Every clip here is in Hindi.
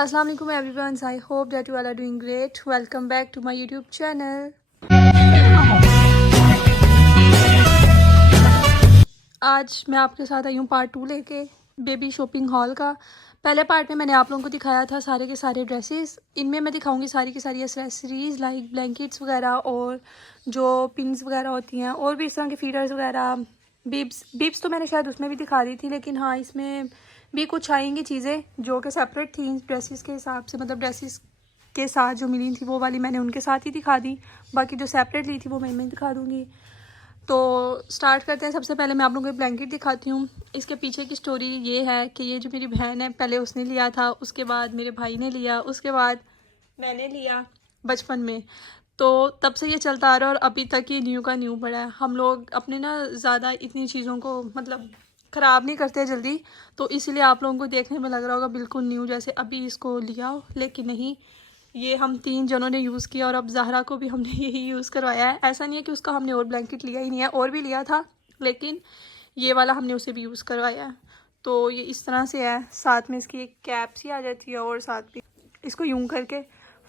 अस्सलाम वालेकुम everyone, I hope that you all are doing great. Welcome back to my YouTube channel. आज मैं आपके साथ आई हूँ पार्ट 2 लेके बेबी शॉपिंग हॉल का। पहले पार्ट में मैंने आप लोगों को दिखाया था सारे के सारे ड्रेसेस। इनमें मैं दिखाऊंगी सारी की सारी एक्सेसरीज लाइक ब्लैंकेट्स वगैरह और जो पिन्स वगैरह होती हैं और भी इस तरह के फीडर्स वगैरह। बिब्स तो मैंने शायद उसमें भी दिखा रही थी, लेकिन हाँ इसमें भी कुछ आएंगी चीज़ें जो कि सेपरेट थी ड्रेसेस के हिसाब से। मतलब ड्रेसेस के साथ जो मिली थी वो वाली मैंने उनके साथ ही दिखा दी, बाकी जो सेपरेट ली थी वो मैं दिखा दूँगी। तो स्टार्ट करते हैं। सबसे पहले मैं आप लोगों को ब्लैंकेट दिखाती हूँ। इसके पीछे की स्टोरी ये है कि ये जो मेरी बहन है पहले उसने लिया था, उसके बाद मेरे भाई ने लिया, उसके बाद मैंने लिया बचपन में। तो तब से ये चलता आ रहा है और अभी तक ये न्यू का न्यू पड़ा है। हम लोग अपने ना ज़्यादा इतनी चीज़ों को मतलब ख़राब नहीं करते जल्दी, तो इसीलिए आप लोगों को देखने में लग रहा होगा बिल्कुल न्यू जैसे अभी इसको लिया हो, लेकिन नहीं, ये हम 3 जनों ने यूज़ किया और अब ज़हरा को भी हमने यही यूज़ करवाया है। ऐसा नहीं है कि उसका हमने और ब्लैंकेट लिया ही नहीं है, और भी लिया था, लेकिन ये वाला हमने उसे भी यूज़ करवाया है। तो ये इस तरह से है, साथ में इसकी एक कैप सी आ जाती है और साथ में इसको यूं करके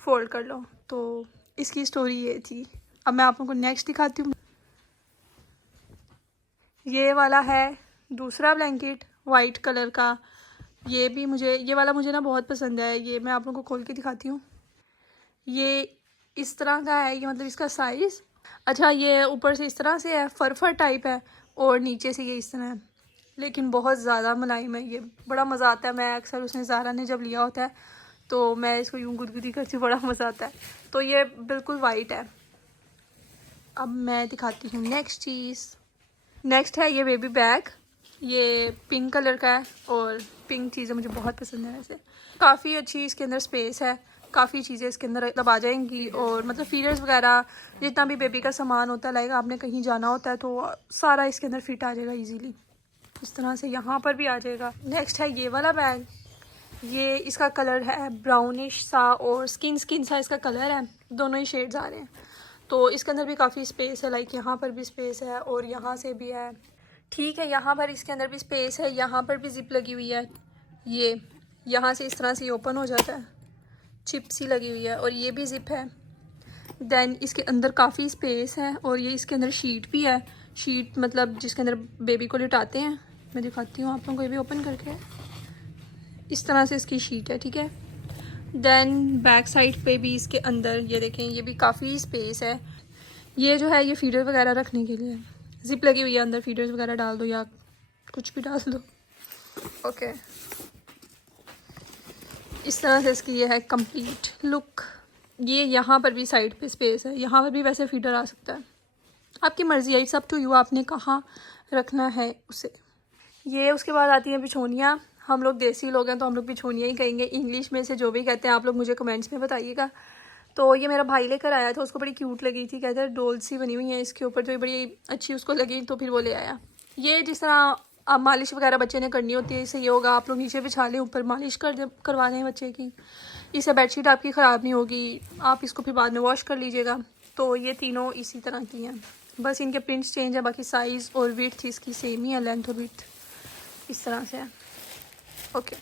फोल्ड कर लो। तो इसकी स्टोरी ये थी। अब मैं आप लोगों को नेक्स्ट दिखाती हूँ। ये वाला है दूसरा ब्लैंकेट वाइट कलर का। ये वाला मुझे ना बहुत पसंद है। ये मैं आप लोगों को खोल के दिखाती हूँ। ये इस तरह का है, ये मतलब इसका साइज़। अच्छा, ये ऊपर से इस तरह से है, फर टाइप है, और नीचे से ये इस तरह है, लेकिन बहुत ज़्यादा मुलायम है। ये बड़ा मज़ा आता है। मैं अक्सर उसने ज़ारा ने जब लिया होता है तो मैं इसको यूँ गुदगुदी करती हूँ, बड़ा मज़ा आता है। तो ये बिल्कुल वाइट है। अब मैं दिखाती हूँ नेक्स्ट चीज़। नेक्स्ट है ये बेबी बैग। ये पिंक कलर का है और पिंक चीज़ें मुझे बहुत पसंद है। वैसे काफ़ी अच्छी इसके अंदर स्पेस है, काफ़ी चीज़ें इसके अंदर मतलब आ जाएंगी। और मतलब फीडर्स वगैरह जितना भी बेबी का सामान होता है, लाइक आपने कहीं जाना होता है तो सारा इसके अंदर फिट आ जाएगा इजीली। इस तरह से यहाँ पर भी आ जाएगा। नेक्स्ट है ये वाला बैग। ये इसका कलर है ब्राउनिश सा और स्किन सा इसका कलर है, दोनों ही शेड्स आ रहे हैं। तो इसके अंदर भी काफ़ी स्पेस है, लाइक यहाँ पर भी स्पेस है और यहाँ से भी है। ठीक है, यहाँ पर इसके अंदर भी स्पेस है, यहाँ पर भी जिप लगी हुई है। ये यहाँ से इस तरह से ओपन हो जाता है, चिप सी लगी हुई है, और ये भी जिप है। देन इसके अंदर काफ़ी स्पेस है और ये इसके अंदर शीट भी है। शीट मतलब जिसके अंदर बेबी को लिटाते हैं। मैं दिखाती हूँ आप लोगों को, ये भी ओपन करके। इस तरह से इसकी शीट है, ठीक है। देन बैक साइड पे भी इसके अंदर ये देखें, ये भी काफ़ी स्पेस है। ये जो है ये फीडर वगैरह रखने के लिए जिप लगी हुई है, अंदर फीडर्स वगैरह डाल दो या कुछ भी डाल दो। ओके, इस तरह से इसकी ये है कंप्लीट लुक। ये यहाँ पर भी साइड पे स्पेस है, यहाँ पर भी वैसे फीडर आ सकता है, आपकी मर्ज़ी है, इट्स अप टू यू, आपने कहाँ रखना है उसे। ये उसके बाद आती हैं बिछोनियाँ। हम लोग देसी लोग हैं तो हम लोग बिछोनियाँ ही कहेंगे, इंग्लिश में से जो भी कहते हैं आप लोग मुझे कमेंट्स में बताइएगा। तो ये मेरा भाई लेकर आया था, उसको बड़ी क्यूट लगी थी, कहते हैं डोल सी बनी हुई है इसके ऊपर, तो ये बड़ी अच्छी उसको लगी, तो फिर वो ले आया। ये जिस तरह आप मालिश वगैरह बच्चे ने करनी होती है, इससे ये होगा आप लोग नीचे बिछा लें, ऊपर मालिश करवा दें बच्चे की। इससे बेडशीट आपकी ख़राब नहीं होगी, आप इसको फिर बाद में वॉश कर लीजिएगा। तो ये तीनों इसी तरह की हैं, बस इनके प्रिंट्स चेंज है, बाकी साइज़ और विड्थ इसकी सेम ही है, लेंथ और विड्थ इस तरह से है। ओके,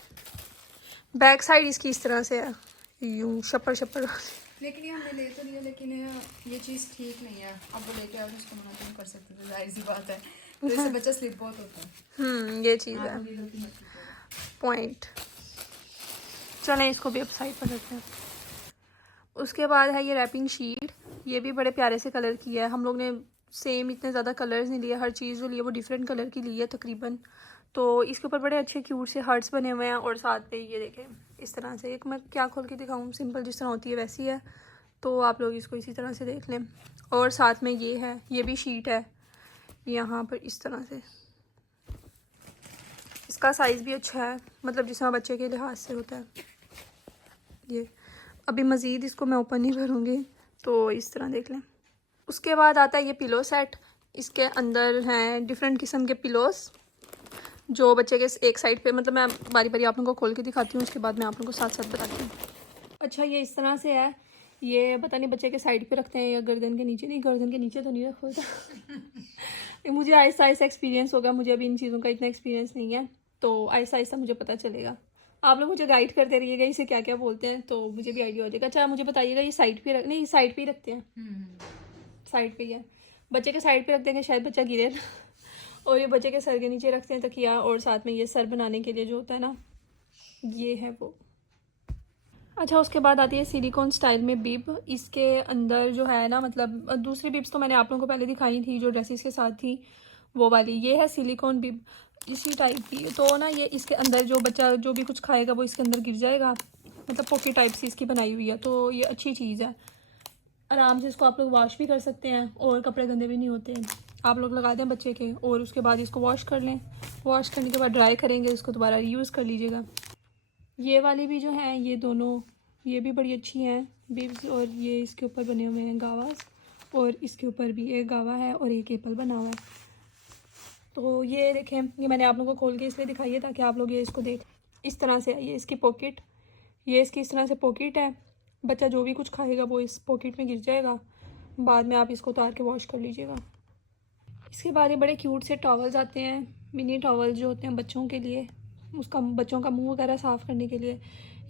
बैक साइड इसकी इस तरह से है, यूँ शपर। लेकिन ये हमने ले तो लिया, लेकिन ये चीज़ ठीक नहीं है। अब वो लेके आओ, उसको मना तो नहीं कर सकते थे, जाहिर सी बात है। तो इससे बच्चा स्लिप बहुत होता है। ये चीज़ है पॉइंट। चलें इसको भी अब साइड पर रखते हैं। उसके बाद है ये रैपिंग शीट। ये भी बड़े प्यारे से कलर की है। हम लोग ने सेम इतने ज़्यादा कलर्स नहीं लिए, हर चीज़ जो लिए वो डिफरेंट कलर की ली है तकरीबन। तो इसके ऊपर बड़े अच्छे क्यूट से हार्ट्स बने हुए हैं, और साथ पे ये देखें इस तरह से। एक मैं क्या खोल के दिखाऊँ, सिंपल जिस तरह होती है वैसी है, तो आप लोग इसको इसी तरह से देख लें। और साथ में ये है, ये भी शीट है यहाँ पर इस तरह से। इसका साइज़ भी अच्छा है, मतलब जिस तरह बच्चे के लिहाज से होता है। ये अभी मज़ीद इसको मैं ओपन नहीं करूँगी, तो इस तरह देख लें। उसके बाद आता है ये पिलो सेट। इसके अंदर हैं डिफरेंट किस्म के पिलोस, जो बच्चे के एक साइड पे, मतलब मैं बारी बारी आप लोगों को खोल के दिखाती हूँ, उसके बाद मैं आप लोगों को साथ साथ बताती हूँ। अच्छा, ये इस तरह से है। ये पता नहीं बच्चे के साइड पे रखते हैं या गर्दन के नीचे। नहीं, गर्दन के नीचे तो नहीं रखोगा। मुझे आहिस्ता आहिस्ता एक्सपीरियंस होगा, मुझे अभी इन चीज़ों का इतना एक्सपीरियंस नहीं है, तो आहिस्ता आहिस्ता मुझे पता चलेगा। आप लोग मुझे गाइड करते रहिएगा इसे क्या क्या बोलते हैं, तो मुझे भी आइडिया हो जाएगा। अच्छा मुझे बताइएगा ये साइड पे नहीं साइड पे ही रखते हैं, साइड पे ही है। बच्चे के साइड पे रख देंगे शायद बच्चा गिरे ना। और ये बच्चे के सर के नीचे रखते हैं तकिया, और साथ में ये सर बनाने के लिए जो होता है ना, ये है वो। अच्छा उसके बाद आती है सिलिकॉन स्टाइल में बिब। इसके अंदर जो है ना, मतलब दूसरी बिब्स तो मैंने आप लोगों को पहले दिखाई थी जो ड्रेसेस के साथ थी, वो वाली ये है सिलिकॉन बिब इसी टाइप की। तो ना ये इसके अंदर जो बच्चा जो भी कुछ खाएगा वो इसके अंदर गिर जाएगा, मतलब पॉकेट टाइप से इसकी बनाई हुई है। तो ये अच्छी चीज़ है, आराम से इसको आप लोग वॉश भी कर सकते हैं और कपड़े गंदे भी नहीं होते। आप लोग लगा दें बच्चे के और उसके बाद इसको वॉश कर लें। वॉश करने के बाद ड्राई करेंगे, इसको दोबारा यूज़ कर लीजिएगा। ये वाली भी जो हैं ये दोनों, ये भी बड़ी अच्छी हैं बिब्स। और ये इसके ऊपर बने हुए हैं गावास, और इसके ऊपर भी एक गावा है और एक एप्पल बना हुआ है। तो ये देखें, ये मैंने आप लोगों को खोल के इसलिए दिखाई है ताकि आप लोग ये इसको देख। इस तरह से ये इसकी पॉकेट, ये इसकी इस तरह से पॉकेट है। बच्चा जो भी कुछ खाएगा वो इस पॉकेट में गिर जाएगा, बाद में आप इसको उतार के वॉश कर लीजिएगा। इसके बाद ये बड़े क्यूट से टॉवल्स आते हैं, मिनी टॉवल्स जो होते हैं बच्चों के लिए, उसका बच्चों का मुंह वगैरह साफ़ करने के लिए।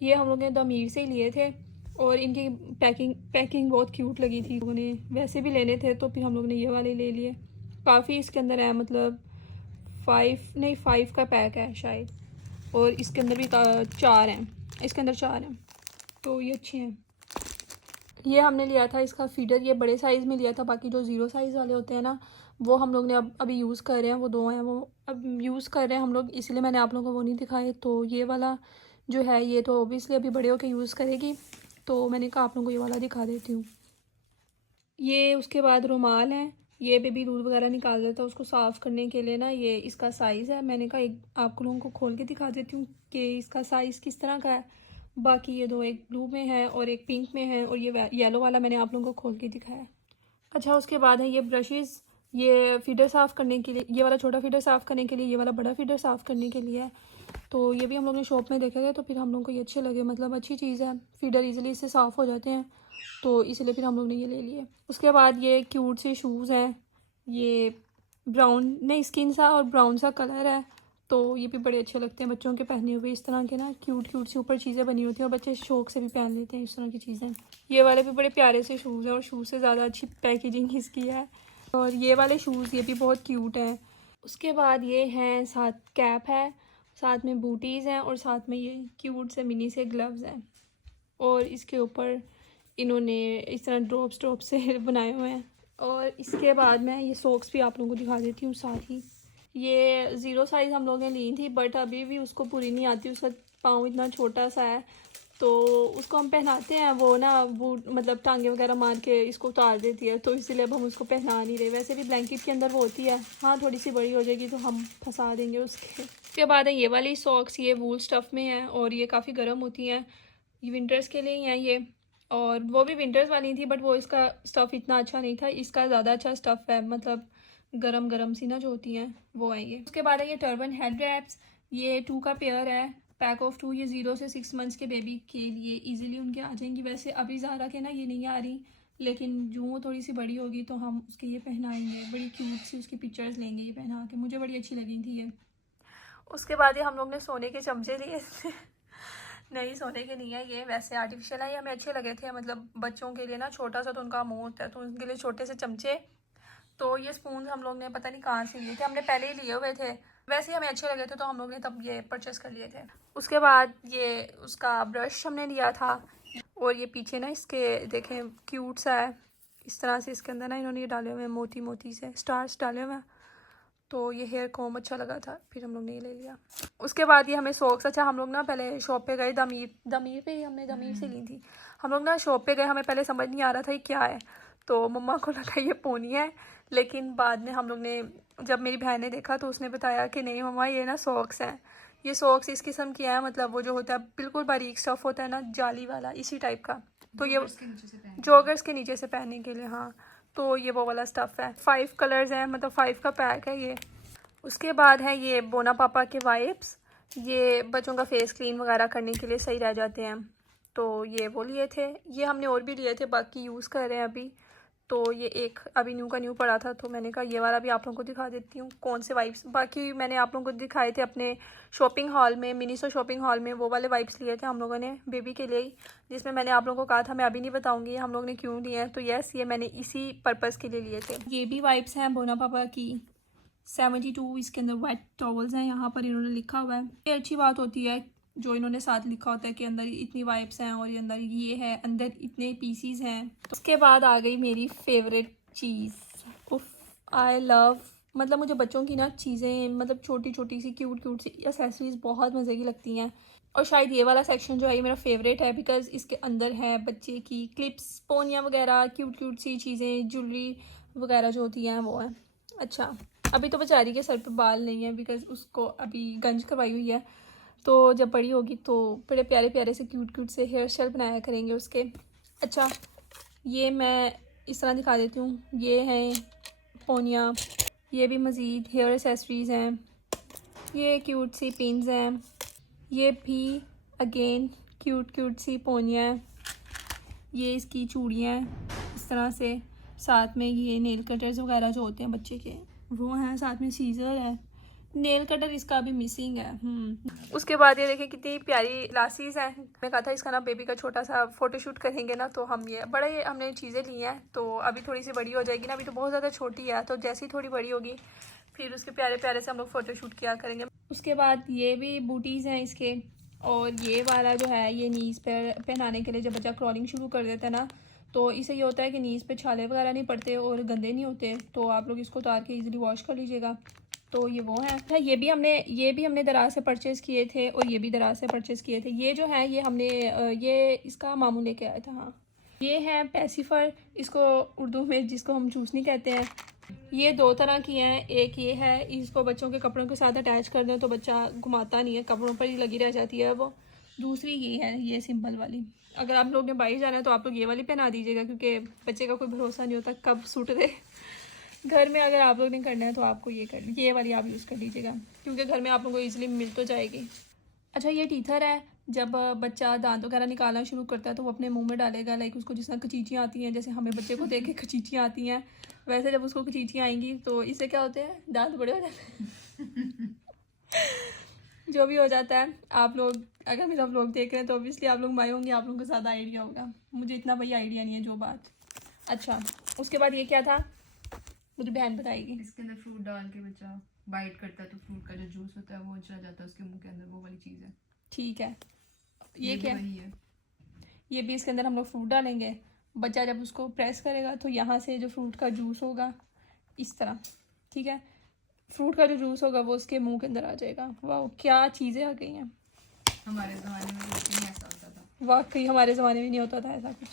ये हम लोग ने दमीर से ही लिए थे और इनकी पैकिंग बहुत क्यूट लगी थी। लोगों ने वैसे भी लेने थे तो फिर हम लोग ने ये वाले ले लिए। काफ़ी इसके अंदर है, मतलब 5 का पैक है शायद, और इसके अंदर भी 4 हैं, इसके अंदर 4 हैं, तो ये अच्छे हैं। ये हमने लिया था इसका फीडर, ये बड़े साइज़ में लिया था। बाकी जो 0 साइज़ वाले होते हैं ना, वो हम लोग ने अभी यूज़ कर रहे हैं, वो 2 हैं वो अब यूज़ कर रहे हैं हम लोग, इसलिए मैंने आप लोगों को वो नहीं दिखाए। तो ये वाला जो है ये तो ओबियसली अभी बड़े होकर यूज़ करेगी, तो मैंने कहा आप लोगों को ये वाला दिखा देती हूँ। ये उसके बाद रुमाल है, ये बेबी दूध वगैरह निकाल देता है उसको साफ़ करने के लिए ना। ये इसका साइज़ है, मैंने कहा एक आप लोगों को खोल के दिखा देती हूँ कि इसका साइज़ किस तरह का है। बाकी ये 2, एक ब्लू में है और एक पिंक में है, और ये येलो वाला मैंने आप लोगों को खोल के दिखाया। अच्छा उसके बाद है ये ब्रशेज़, ये फीडर साफ़ करने के लिए, ये वाला छोटा फीडर साफ़ करने के लिए, ये वाला बड़ा फीडर साफ़ करने के लिए है। तो ये भी हम लोग ने शॉप में देखे थे, तो फिर हम लोग को ये अच्छे लगे, मतलब अच्छी चीज़ है। फीडर इजीली इससे साफ़ हो जाते हैं, तो इसलिए फिर हम लोग ने ये ले लिए। उसके बाद ये क्यूट से शूज़ हैं, ये ब्राउन नहीं स्किन सा और ब्राउन सा कलर है, तो ये भी बड़े अच्छे लगते हैं बच्चों के पहने हुए। इस तरह के ना क्यूट सी ऊपर चीज़ें बनी होती हैं और बच्चे शौक से भी पहन लेते हैं इस तरह की चीज़ें। ये वाले भी बड़े प्यारे से शूज़ हैं और शूज़ से ज़्यादा अच्छी पैकेजिंग इसकी है। और ये वाले शूज़ ये भी बहुत क्यूट हैं। उसके बाद ये हैं, साथ कैप है, साथ में बूटीज़ हैं, और साथ में ये क्यूट से मिनी से ग्लव्स हैं, और इसके ऊपर इन्होंने इस तरह ड्रॉप से बनाए हुए हैं। और इसके बाद मैं ये सॉक्स भी आप लोगों को दिखा देती हूँ साथ ही। ये 0 साइज़ हम लोगों ने ली थी, बट अभी भी उसको पूरी नहीं आती, उसका पाँव इतना छोटा सा है, तो उसको हम पहनाते हैं, वो ना बूट मतलब टांगे वगैरह मार के इसको उतार देती है, तो इसीलिए अब हम उसको पहना नहीं रहे। वैसे भी ब्लैंकेट के अंदर वो होती है, हाँ थोड़ी सी बड़ी हो जाएगी तो हम फंसा देंगे उसके। उसके बाद है ये वाली सॉक्स, ये वूल स्टफ़ में है और ये काफ़ी गर्म होती हैं, ये विंटर्स के लिए ही हैं ये। और वो भी विंटर्स वाली थी, बट वो इसका स्टफ़ इतना अच्छा नहीं था, इसका ज़्यादा अच्छा स्टफ़ है, मतलब गरम सी ना जो होती हैं वो है ये। उसके बाद है ये टर्बन हेड रैप्स, ये 2 का पेयर है, पैक ऑफ 2। ये 0 से 6 मंथ्स के बेबी के लिए इजीली उनके आ जाएंगी। वैसे अभी ज़ारा के ना ये नहीं आ रही, लेकिन जो वो थोड़ी सी बड़ी होगी तो हम उसके ये पहनाएंगे, बड़ी क्यूट सी उसकी पिक्चर्स लेंगे ये पहना के, मुझे बड़ी अच्छी लगी थी ये। उसके बाद ये हम लोग ने सोने के चमचे लिए नहीं सोने के नहीं है ये, वैसे आर्टिफिशियल है, ये हमें अच्छे लगे थे, मतलब बच्चों के लिए ना छोटा सा तो उनका मुँह होता है, तो उनके लिए छोटे से चमचे। तो ये स्पून हम लोग ने पता नहीं कहाँ से लिए थे, हमने पहले ही लिए हुए थे, वैसे ही हमें अच्छे लगे थे तो हम लोग ने तब ये परचेस कर लिए थे। उसके बाद ये उसका ब्रश हमने लिया था, और ये पीछे ना इसके देखें क्यूट सा है, इस तरह से इसके अंदर ना इन्होंने ये डाले हुए हैं मोती से स्टार्स डाले हुए हैं, तो ये हेयर कॉम अच्छा लगा था, फिर हम लोग ने ये ले लिया। उसके बाद ये हमें सॉक्स, अच्छा हम लोग ना पहले शॉप पे गए, दमीर पे ही हमने दमीर से ली थी। हम लोग ना शॉप पे गए, हमें पहले समझ नहीं आ रहा था ये क्या है, तो मम्मा को लगा ये पोनी है, लेकिन बाद में हम लोग ने, जब मेरी बहन ने देखा तो उसने बताया कि नहीं मम्मा ये ना सॉक्स हैं। ये सॉक्स इस किस्म की है, मतलब वो जो होता है बिल्कुल बारीक स्टफ़ होता है ना जाली वाला, इसी टाइप का, तो ये जॉगर्स के नीचे से पहनने के लिए, हाँ तो ये वो वाला स्टफ़ है। 5 कलर्स हैं, मतलब 5 का पैक है ये। उसके बाद है ये बोना पापा के वाइप्स, ये बच्चों का फेस क्लीन वगैरह करने के लिए सही रह जाते हैं, तो ये वो लिए थे। ये हमने और भी लिए थे, बाकी यूज़ कर रहे हैं अभी, तो ये एक अभी न्यू का न्यू पड़ा था, तो मैंने कहा ये वाला भी आप लोगों को दिखा देती हूँ कौन से वाइप्स। बाकी मैंने आप लोगों को दिखाए थे अपने शॉपिंग हॉल में, मिनीसो शॉपिंग हॉल में, वो वाले वाइप्स लिए थे हम लोगों ने बेबी के लिए ही, जिसमें मैंने आप लोगों को कहा था मैं अभी नहीं बताऊँगी हम लोग ने क्यों लिए हैं। तो यस, ये मैंने इसी पर्पज़ के लिए लिए थे। ये भी वाइप्स हैं बोना पापा की 72, इसके अंदर वाइट टॉवल्स हैं, यहाँ पर इन्होंने लिखा हुआ है। ये अच्छी बात होती है जो इन्होंने साथ लिखा होता है कि अंदर इतनी वाइप्स हैं और ये अंदर ये है, अंदर इतने पीसीज हैं। उसके बाद आ गई मेरी फेवरेट चीज़, उफ आई लव, मतलब मुझे बच्चों की ना चीज़ें, मतलब छोटी छोटी सी क्यूट क्यूट सी एक्सेसरीज बहुत मज़े की लगती हैं। और शायद ये वाला सेक्शन जो है ये मेरा फेवरेट है, बिकॉज इसके अंदर है बच्चे की क्लिप्स, पोनियाँ वगैरह, क्यूट क्यूट सी चीज़ें, ज्वेलरी वगैरह जो होती हैं वो है। अच्छा, अभी तो बेचारी के सर पे बाल नहीं है बिकॉज उसको अभी गंज करवाई हुई है, तो जब बड़ी होगी तो बड़े प्यारे प्यारे से क्यूट क्यूट से हेयर स्टाइल बनाया करेंगे उसके। अच्छा, ये मैं इस तरह दिखा देती हूँ, ये हैं पोनियाँ, ये भी मज़ीद हेयर एक्सेसरीज़ हैं, ये क्यूट सी पिन्स हैं, ये भी अगेन क्यूट क्यूट सी पोनियाँ हैं, ये इसकी चूड़ियाँ हैं इस तरह से, साथ में ये नेल कटर्स वगैरह जो होते हैं बच्चे के वो हैं, साथ में सीज़र है, नेल कटर इसका अभी मिसिंग है। उसके बाद ये देखिए कितनी प्यारी ग्लासेस हैं। मैं कहा था इसका ना बेबी का छोटा सा फोटोशूट करेंगे ना, तो हम ये बड़ा ये हमने चीज़ें ली हैं, तो अभी थोड़ी सी बड़ी हो जाएगी ना, अभी तो बहुत ज़्यादा छोटी है, तो जैसे ही थोड़ी बड़ी होगी फिर उसके प्यारे प्यारे से हम लोग फ़ोटोशूट किया करेंगे। उसके बाद ये भी बूटीज़ हैं इसके, और ये वाला जो है ये नीज़ पर पहनाने के लिए, जब बच्चा क्रॉलिंग शुरू कर देता है ना, तो इससे ये होता है कि नीज़ पे छाले वगैरह नहीं पड़ते और गंदे नहीं होते, तो आप लोग इसको उतार के ईज़िली वॉश कर लीजिएगा। तो ये वो है। अच्छा, ये भी हमने दराज से परचेज़ किए थे, और ये भी दराज से परचेज़ किए थे। ये जो है ये हमने ये इसका मामू लेके आया था। हाँ, ये है पैसिफर, इसको उर्दू में जिसको हम चूसनी कहते हैं। ये दो तरह की हैं, एक ये है, इसको बच्चों के कपड़ों के साथ अटैच कर दें तो बच्चा घुमाता नहीं है, कपड़ों पर ही लगी रह जाती है वो। दूसरी ये है, ये सिंपल वाली। अगर आप लोग ने बाहर जाना है तो आप लोग ये वाली पहना दीजिएगा, क्योंकि बच्चे का कोई भरोसा नहीं होता कब सूट दे। घर में अगर आप लोग ने करना है तो आपको ये वाली आप यूज़ कर लीजिएगा, क्योंकि घर में आप लोगों को ईजिली मिल तो जाएगी। अच्छा, ये टीथर है, जब बच्चा दांत वगैरह निकालना शुरू करता है तो वो अपने मुंह में डालेगा, लाइक उसको जिस तरह कचीचियाँ आती हैं, जैसे हमें बच्चे को देख के कचीचियाँ आती हैं, वैसे जब उसको कचीचियाँ आएंगी तो इससे क्या होते हैं, दांत बड़े हो जाते हैं। जो भी हो जाता है, आप लोग अगर मेरा व्लॉग देख रहे हैं तो ऑब्वियसली आप लोग माए होंगे, आप लोगों को ज़्यादा आइडिया होगा, मुझे इतना भाई आइडिया नहीं है जो बात। अच्छा, उसके बाद ये क्या था मुझे बहन बताएगी। इसके अंदर फ्रूट डाल के बच्चा बाइट करता है तो फ्रूट का जो जूस होता है वो चला जाता है उसके मुंह के अंदर, वो वाली चीज़ है। ठीक है, ये क्या है? ये भी इसके अंदर हम लोग फ्रूट डालेंगे, बच्चा जब उसको प्रेस करेगा तो यहाँ से जो फ्रूट का जूस होगा इस तरह, ठीक है, फ्रूट का जो जूस होगा वो उसके मुंह के अंदर आ जाएगा। वाह, क्या चीज़ें आ गई हैं। हमारे ज़माने में नहीं ऐसा होता था। वाकई हमारे ज़माने में नहीं होता था ऐसा कुछ।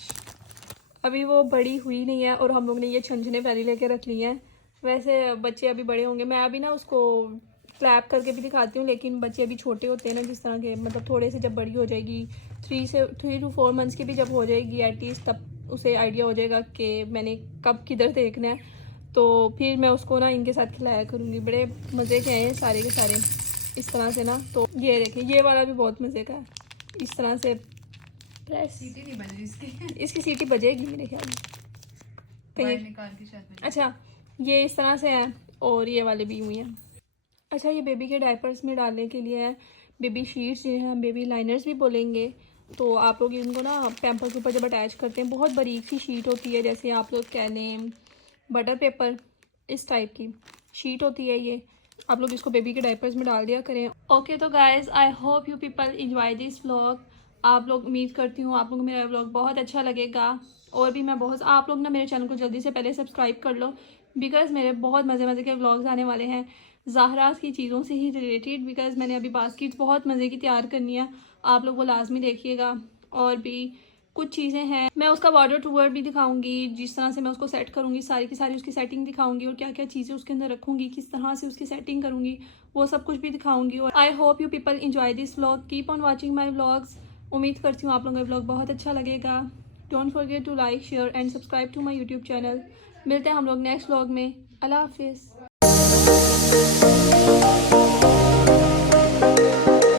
अभी वो बड़ी हुई नहीं है और हम लोग ने ये छनछने पहले लेके रख ली हैं। वैसे बच्चे अभी बड़े होंगे, मैं अभी ना उसको क्लैप करके भी दिखाती हूँ, लेकिन बच्चे अभी छोटे होते हैं ना जिस तरह के, मतलब थोड़े से जब बड़ी हो जाएगी 3 to 4 मंथ्स की भी जब हो जाएगी एटलीस्ट, तब उसे आइडिया हो जाएगा कि मैंने कब किधर देखना है, तो फिर मैं उसको ना इनके साथ खिलाया करूँगी। बड़े मज़े के हैं सारे के सारे इस तरह से ना। तो ये देखिए, ये वाला भी बहुत मज़े का है, इस तरह से प्रेस। सीटी नहीं बज रही इसकी सीटी बजेगी मेरे ख्याल में कहीं। निकाल के शायद। अच्छा, ये इस तरह से है, और ये वाले भी हुई हैं। अच्छा, ये बेबी के डायपर्स में डालने के लिए है, बेबी शीट्स जो हैं, बेबी लाइनर्स भी बोलेंगे, तो आप लोग इनको ना पैम्पर के ऊपर जब अटैच करते हैं, बहुत बारीक सी शीट होती है, जैसे आप लोग कह लें बटर पेपर, इस टाइप की शीट होती है ये, आप लोग इसको बेबी के डायपर्स में डाल दिया करें। ओके, तो guys I hope you people enjoy this vlog. आप लोग, उम्मीद करती हूँ आप लोगों को मेरा व्लॉग बहुत अच्छा लगेगा, और भी मैं बहुत, आप लोग ना मेरे चैनल को जल्दी से पहले सब्सक्राइब कर लो, बिकॉज़ मेरे बहुत मज़े के व्लॉग्स आने वाले हैं ज़ाहरास की चीज़ों से ही रिलेटेड, बिकॉज़ मैंने अभी बास्केट्स बहुत मज़े की तैयार करनी है, आप लोग वो लाजमी देखिएगा। और भी कुछ चीज़ें हैं, मैं उसका वार्डरोब टूर भी दिखाऊंगी, जिस तरह से मैं उसको सेट करूँगी, सारी की सारी उसकी सेटिंग दिखाऊंगी, और क्या क्या चीज़ें उसके अंदर रखूँगी, किस तरह से उसकी सेटिंग करूँगी, वो सब कुछ भी दिखाऊंगी। और I hope you people enjoy this vlog, keep on watching my vlogs. उम्मीद करती हूँ आप लोगों का व्लॉग बहुत अच्छा लगेगा। Don't forget to like, share and subscribe to my YouTube channel. मिलते हैं हम लोग नेक्स्ट व्लॉग में। अल्लाह हाफिज़।